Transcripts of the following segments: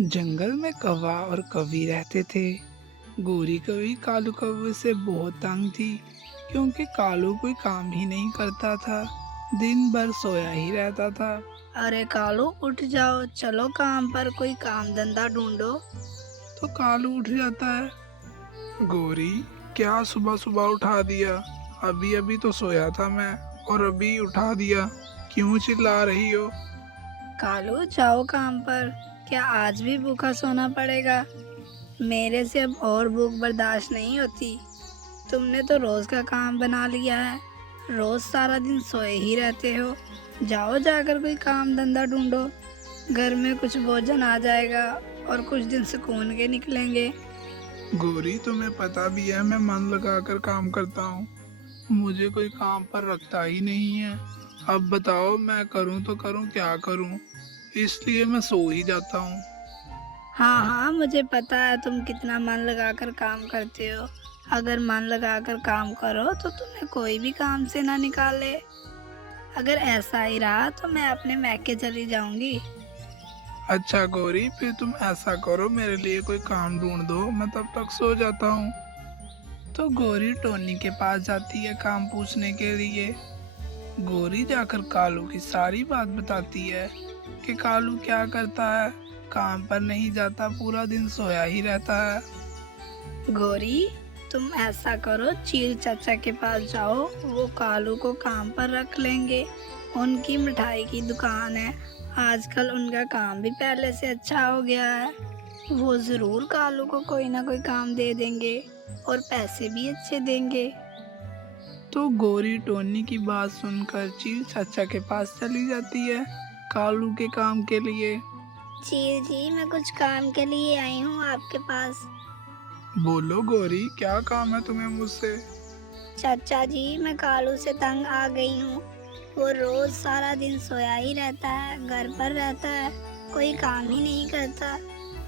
जंगल में कौवा और कौवी रहते थे। गोरी कौवी कालू कौवे से बहुत तंग थी, क्योंकि कालू कोई काम ही नहीं करता था, दिन भर सोया ही रहता था। अरे कालू उठ जाओ, चलो काम पर कोई काम धंधा ढूंढो। तो कालू उठ जाता है। गोरी, क्या सुबह सुबह उठा दिया? अभी अभी तो सोया था मैं, और अभी उठा दिया। क्यों चिल्ला रही हो? कालू जाओ काम पर। क्या आज भी भूखा सोना पड़ेगा? मेरे से अब और भूख बर्दाश्त नहीं होती। तुमने तो रोज का काम बना लिया है, रोज सारा दिन सोए ही रहते हो। जाओ जाकर कोई काम धंधा ढूंढो, घर में कुछ भोजन आ जाएगा और कुछ दिन सुकून के निकलेंगे। गोरी, तुम्हें पता भी है मैं मन लगाकर काम करता हूँ। मुझे कोई काम पर रखता ही नहीं है। अब बताओ, मैं करूँ तो करूँ क्या करूँ? इसलिए मैं सो ही जाता हूँ। हाँ हाँ, मुझे पता है तुम कितना मन लगाकर काम करते हो। अगर मन लगाकर काम करो तो तुम्हें कोई भी काम से ना निकाले। अगर ऐसा ही रहा तो मैं अपने मैके चली जाऊंगी। अच्छा गौरी, फिर तुम ऐसा करो, मेरे लिए कोई काम ढूंढ दो, मैं तब तक सो जाता हूँ। तो गौरी टोनी के पास जाती है काम पूछने के लिए। गौरी जाकर कालू की सारी बात बताती है कि कालू क्या करता है, काम पर नहीं जाता, पूरा दिन सोया ही रहता है। गौरी, तुम ऐसा करो, चील चाचा के पास जाओ, वो कालू को काम पर रख लेंगे। उनकी मिठाई की दुकान है, आजकल उनका काम भी पहले से अच्छा हो गया है। वो जरूर कालू को कोई ना कोई काम दे देंगे और पैसे भी अच्छे देंगे। तो गौरी टोनी की बात सुनकर चील चाचा के पास चली जाती है कालू के काम के लिए। चील जी, मैं कुछ काम के लिए आई हूँ आपके पास। बोलो गौरी, क्या काम है तुम्हें मुझसे? चाचा जी, मैं कालू से तंग आ गई हूँ। वो रोज सारा दिन सोया ही रहता है, घर पर रहता है, कोई काम ही नहीं करता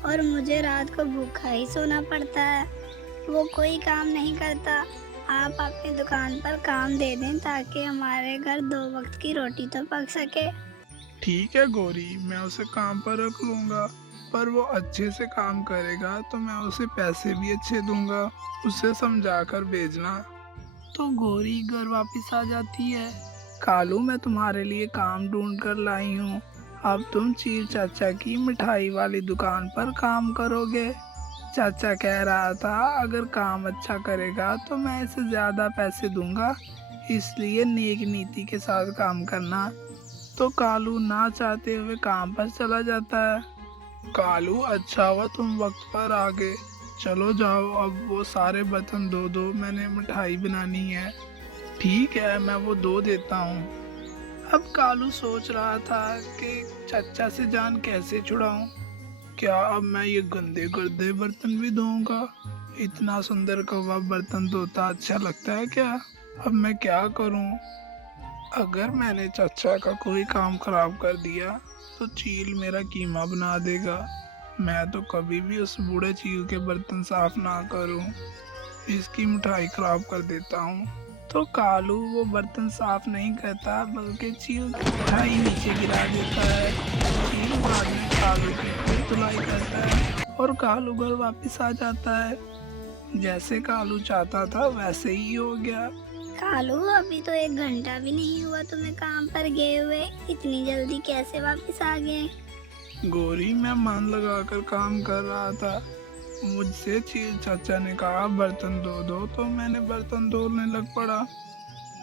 और मुझे रात को भूखा ही सोना पड़ता है। वो कोई काम नहीं करता। आप अपनी दुकान पर काम दे दें ताकि हमारे घर 2 वक्त की रोटी तो पक सके। ठीक है गौरी, मैं उसे काम पर रख लूंगा, पर वो अच्छे से काम करेगा तो मैं उसे पैसे भी अच्छे दूंगा। उसे समझा कर भेजना। तो गौरी घर वापस आ जाती है। कालू, मैं तुम्हारे लिए काम ढूंढ कर लाई हूँ। अब तुम चीर चाचा की मिठाई वाली दुकान पर काम करोगे। चाचा कह रहा था अगर काम अच्छा करेगा तो मैं इसे ज्यादा पैसे दूंगा, इसलिए नेक नीति के साथ काम करना। तो कालू ना चाहते हुए काम पर चला जाता है। कालू, अच्छा हुआ तुम वक्त पर आ गए। चलो जाओ, अब वो सारे बर्तन धो दो, मैंने मिठाई बनानी है। ठीक है, मैं वो धो देता हूँ। अब कालू सोच रहा था कि चचा से जान कैसे छुड़ाऊं। क्या अब मैं ये गंदे गर्दे बर्तन भी धोऊंगा? इतना सुंदर कौवा बर्तन धोता अच्छा लगता है क्या? अब मैं क्या करूं? अगर मैंने चचा का कोई काम खराब कर दिया तो चील मेरा कीमा बना देगा। मैं तो कभी भी उस बूढ़े चील के बर्तन साफ ना करूं। इसकी मिठाई खराब कर देता हूँ। तो कालू वो बर्तन साफ नहीं करता, बल्कि चील की मिठाई नीचे गिरा देता है। चील बाद में कालू की फिर धुलाई करता है और कालू घर वापस आ जाता है। जैसे कालू चाहता था वैसे ही हो गया। कालू, अभी तो 1 घंटा भी नहीं हुआ तुम्हें काम पर गए हुए, इतनी जल्दी कैसे वापस आ गए? गोरी, मैं मन लगाकर काम कर रहा था। मुझसे चील चाचा ने कहा बर्तन धो दो, तो मैंने बर्तन धोने लग पड़ा।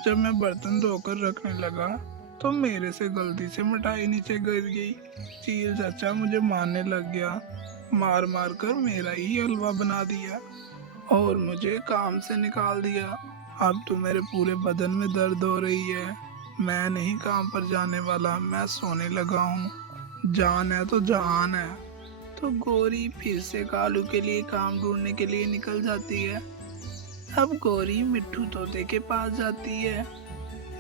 जब मैं बर्तन धोकर रखने लगा तो मेरे से गलती से मिठाई नीचे गिर गई। चील चाचा मुझे मारने लग गया, मार मार कर मेरा ही हलवा बना दिया और मुझे काम से निकाल दिया। अब तो मेरे पूरे बदन में दर्द हो रही है। मैं नहीं काम पर जाने वाला, मैं सोने लगा हूँ। जान है तो जहान है। तो गौरी फिर से कालू के लिए काम ढूंढने के लिए निकल जाती है। अब गौरी मिट्ठू तोते के पास जाती है।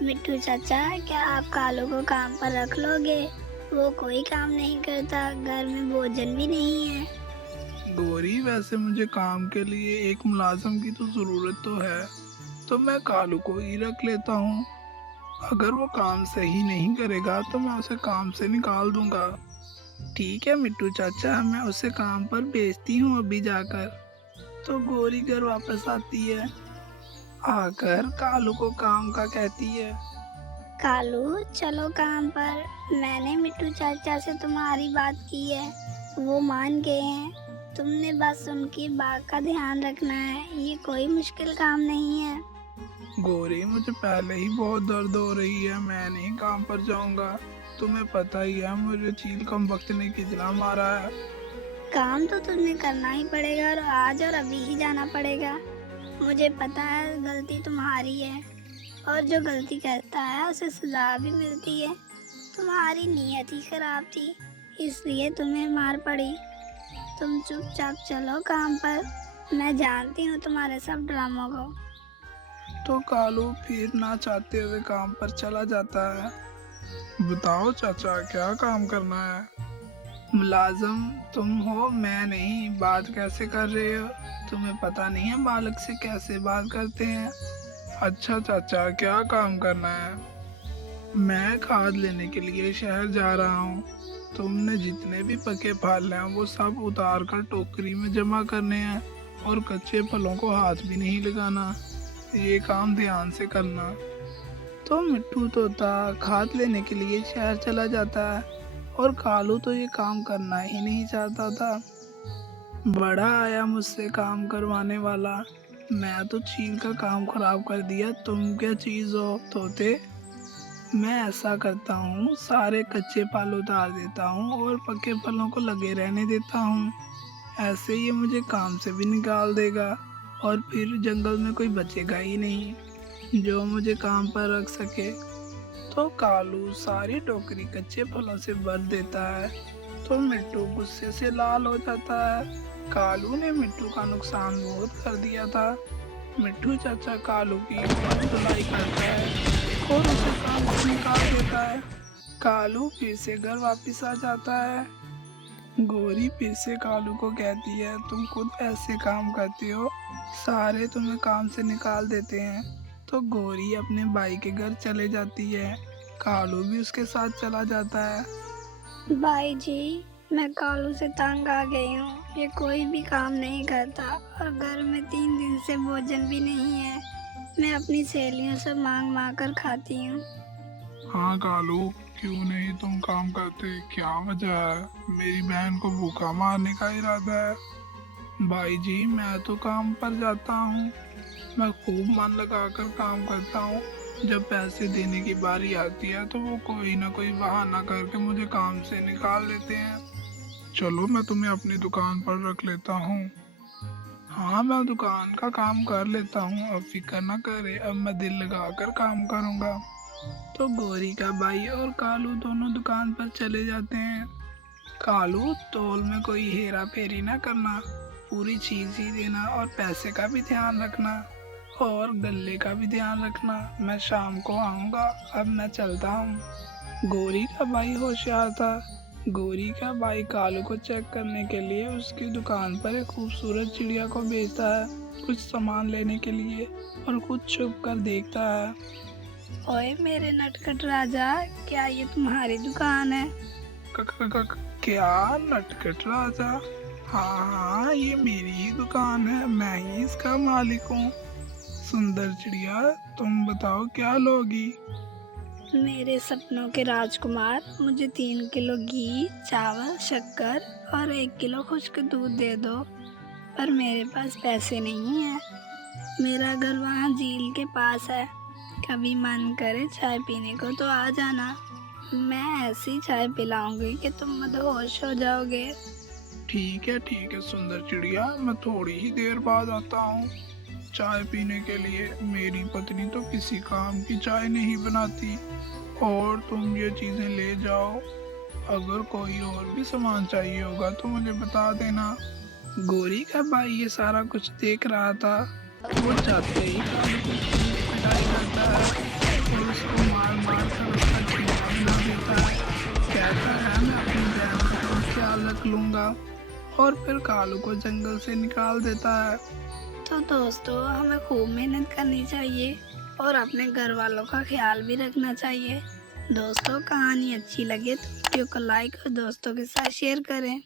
मिट्टू चाचा, क्या आप कालू को काम पर रख लोगे? वो कोई काम नहीं करता, घर में भोजन भी नहीं है। गौरी, वैसे मुझे काम के लिए एक मुलाजिम की तो जरूरत तो है, तो मैं कालू को ही रख लेता हूँ। अगर वो काम सही नहीं करेगा तो मैं उसे काम से निकाल दूंगा। ठीक है मिट्टू चाचा, मैं उसे काम पर भेजती हूँ अभी जाकर। तो गौरी घर वापस आती है, आकर कालू को काम का कहती है। कालू चलो काम पर। मैंने मिट्टू चाचा से तुम्हारी बात की है, वो मान गए हैं। तुमने बस उनकी बात का ध्यान रखना है, ये कोई मुश्किल काम नहीं है। गौरी, मुझे पहले ही बहुत दर्द हो रही है, मैं नहीं काम पर जाऊंगा। तुम्हें पता ही है मुझे चील कम वक्त ने कितना मारा है। काम तो तुम्हें करना ही पड़ेगा, और आज और अभी ही जाना पड़ेगा। मुझे पता है गलती तुम्हारी है, और जो गलती करता है उसे सजा भी मिलती है। तुम्हारी नीयत ही खराब थी, इसलिए तुम्हें मार पड़ी। तुम चुपचाप चलो काम पर, मैं जानती हूँ तुम्हारे सब ड्रामों को। तो कालू फिर ना चाहते हुए काम पर चला जाता है। बताओ चाचा, क्या काम करना है? मुलाजिम तुम हो, मैं नहीं। बात कैसे कर रहे हो? तुम्हें पता नहीं है मालिक से कैसे बात करते हैं? अच्छा चाचा, क्या काम करना है? मैं खाद लेने के लिए शहर जा रहा हूँ। तुमने जितने भी पके फल हैं वो सब उतार कर टोकरी में जमा करने हैं, और कच्चे फलों को हाथ भी नहीं लगाना। ये काम ध्यान से करना। तो मिट्टू तोता खाद लेने के लिए शहर चला जाता है, और कालू तो ये काम करना ही नहीं चाहता था। बड़ा आया मुझसे काम करवाने वाला, मैं तो चील का काम खराब कर दिया। तुम क्या चीज हो तोते? मैं ऐसा करता हूँ, सारे कच्चे फल उतार देता हूँ और पके फलों को लगे रहने देता हूँ। ऐसे ये मुझे काम से भी निकाल देगा, और फिर जंगल में कोई बचेगा ही नहीं जो मुझे काम पर रख सके। तो कालू सारी टोकरी कच्चे फलों से भर देता है। तो मिट्टू गुस्से से लाल हो जाता है। कालू ने मिट्टू का नुकसान बहुत कर दिया था। मिट्टू चाचा कालू की बहुत धुलाई करता है और उसे काम से निकाल देता है। कालू फिर से घर वापस आ जाता है। गौरी फिर से कालू को कहती है, तुम खुद ऐसे काम करते हो, सारे तुम्हें काम से निकाल देते हैं। तो गौरी अपने भाई के घर चले जाती है। कालू भी उसके साथ चला जाता है। भाई जी, मैं कालू से तंग आ गई हूँ। ये कोई भी काम नहीं करता, और घर में 3 दिन से भोजन भी नहीं है। मैं अपनी सहेलियों से मांग मांग कर खाती हूँ। हाँ कालू, क्यों नहीं तुम काम करते? क्या वजह है? मेरी बहन को भूखा मारने का इरादा है? भाई जी, मैं तो काम पर जाता हूँ, मैं खूब मन लगाकर काम करता हूँ। जब पैसे देने की बारी आती है तो वो कोई ना कोई बहाना करके मुझे काम से निकाल देते हैं। चलो, मैं तुम्हें अपनी दुकान पर रख लेता हूँ। हाँ, मैं दुकान का काम कर लेता हूँ, अब फिक्र न करे, अब मैं दिल लगाकर काम करूँगा। तो गौरी का भाई और कालू दोनों दुकान पर चले जाते हैं। कालू, तौल में कोई हेरा फेरी ना करना, पूरी चीज ही देना, और पैसे का भी ध्यान रखना, और गल्ले का भी ध्यान रखना। मैं शाम को आऊँगा, अब मैं चलता हूँ। गौरी का भाई होशियार था। गौरी का भाई कालू को चेक करने के लिए उसकी दुकान पर एक खूबसूरत चिड़िया को भेजता है कुछ सामान लेने के लिए, और खुद छुप कर देखता है। ओए मेरे नटखट राजा, क्या ये तुम्हारी दुकान है? क्या नटखट राजा? हाँ हाँ, ये मेरी ही दुकान है, मैं ही इसका मालिक हूँ। सुंदर चिड़िया, तुम बताओ क्या लोगी? मेरे सपनों के राजकुमार, मुझे 3 किलो घी, चावल, शक्कर और 1 किलो खुश्क दूध दे दो। पर मेरे पास पैसे नहीं है। मेरा घर वहाँ झील के पास है। कभी मन करे चाय पीने को तो आ जाना। मैं ऐसी चाय पिलाऊंगी कि तुम मदहोश हो जाओगे। ठीक है सुंदर चिड़िया, मैं थोड़ी ही देर बाद आता हूँ चाय पीने के लिए। मेरी पत्नी तो किसी काम की चाय नहीं बनाती। और तुम ये चीजें ले जाओ, अगर कोई और भी सामान चाहिए होगा तो मुझे बता देना। गौरी का भाई ये सारा कुछ देख रहा था। वो चाहते ही कालू को पिटाई करता है और उसको मार मार कर उसका चीरा बना देता है। कहता है, मैं अपनी बहन का ख्याल रख लूंगा, और फिर कालू को जंगल से निकाल देता है। तो दोस्तों, हमें खूब मेहनत करनी चाहिए और अपने घर वालों का ख्याल भी रखना चाहिए। दोस्तों कहानी अच्छी लगे तो वीडियो को लाइक और दोस्तों के साथ शेयर करें।